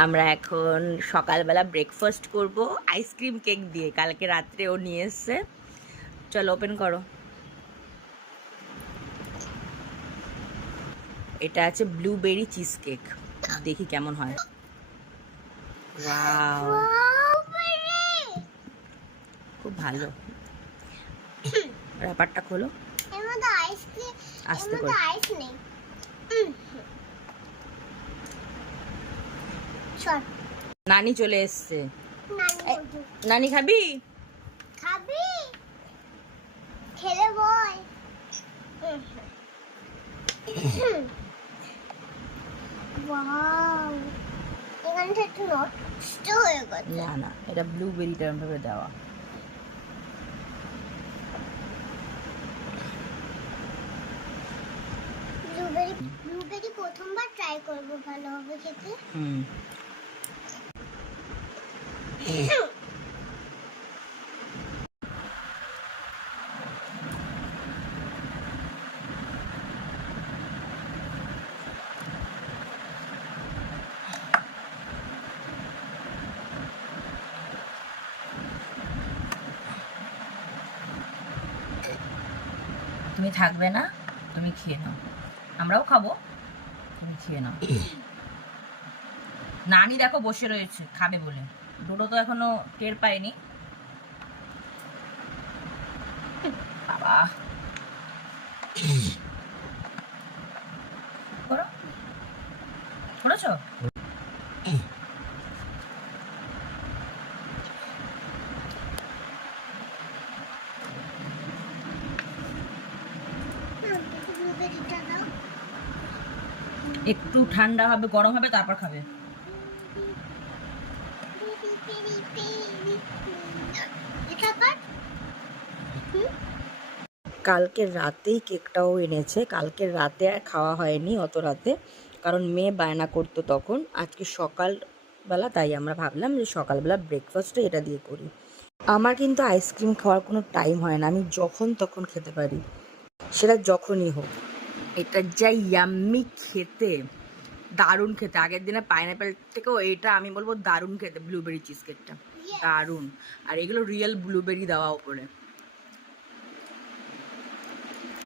আমরা এখন সকালবেলা ব্রেকফাস্ট করব আইসক্রিম কেক দিয়ে। কালকে রাত্রে ও নিয়ে এসছে। চলো ওপেন করো। এটা আছে ব্লুবেরি চিজ কেক, দেখি কেমন হয়। ওয়াও, খুব ভালো। র্যাপারটা খোলো, আস্তে করে। নানি চলে এসছে। নানি খাবি? খাবি? খেলে বল। ওয়াও, এখানটা একটু নষ্ট হয়ে গেছে। না না, এটা ব্লুবেরিটা ভাবে দেওয়া। ব্লুবেরি প্রথমবার ট্রাই করব, ভালো হবে খেতে। তুমি থাকবে না, তুমি খেয়ে নাও, আমরাও খাবো, তুমি খেয়ে নাও। নানি দেখো বসে রয়েছে খাবে বলে, ডোডো তো এখনো টের পায়নি। বাবা করো, করেছো? একটু ঠান্ডা হবে, গরম হবে, তারপর খাবে। কালকে রাতেই কেকটাও এনেছে। কালকে রাতে আর খাওয়া হয়নি অত রাতে, কারণ মেয়ে বায়না করতো তখন। আজকে সকালবেলা তাই আমরা ভাবলাম যে সকালবেলা ব্রেকফাস্টে এটা দিয়ে করি। আমার কিন্তু আইসক্রিম খাওয়ার কোনো টাইম হয় না, আমি যখন তখন খেতে পারি, সেটা যখনই হোক। এটা যা ইয়াম্মি খেতে, দারুণ খেতে। আগের দিনে পাইনাপেল থেকেও এটা আমি বলবো দারুণ খেতে, ব্লুবেরি চিজ কেকটা দারুণ। আর এগুলো রিয়েল ব্লুবেরি দেওয়া উপরে।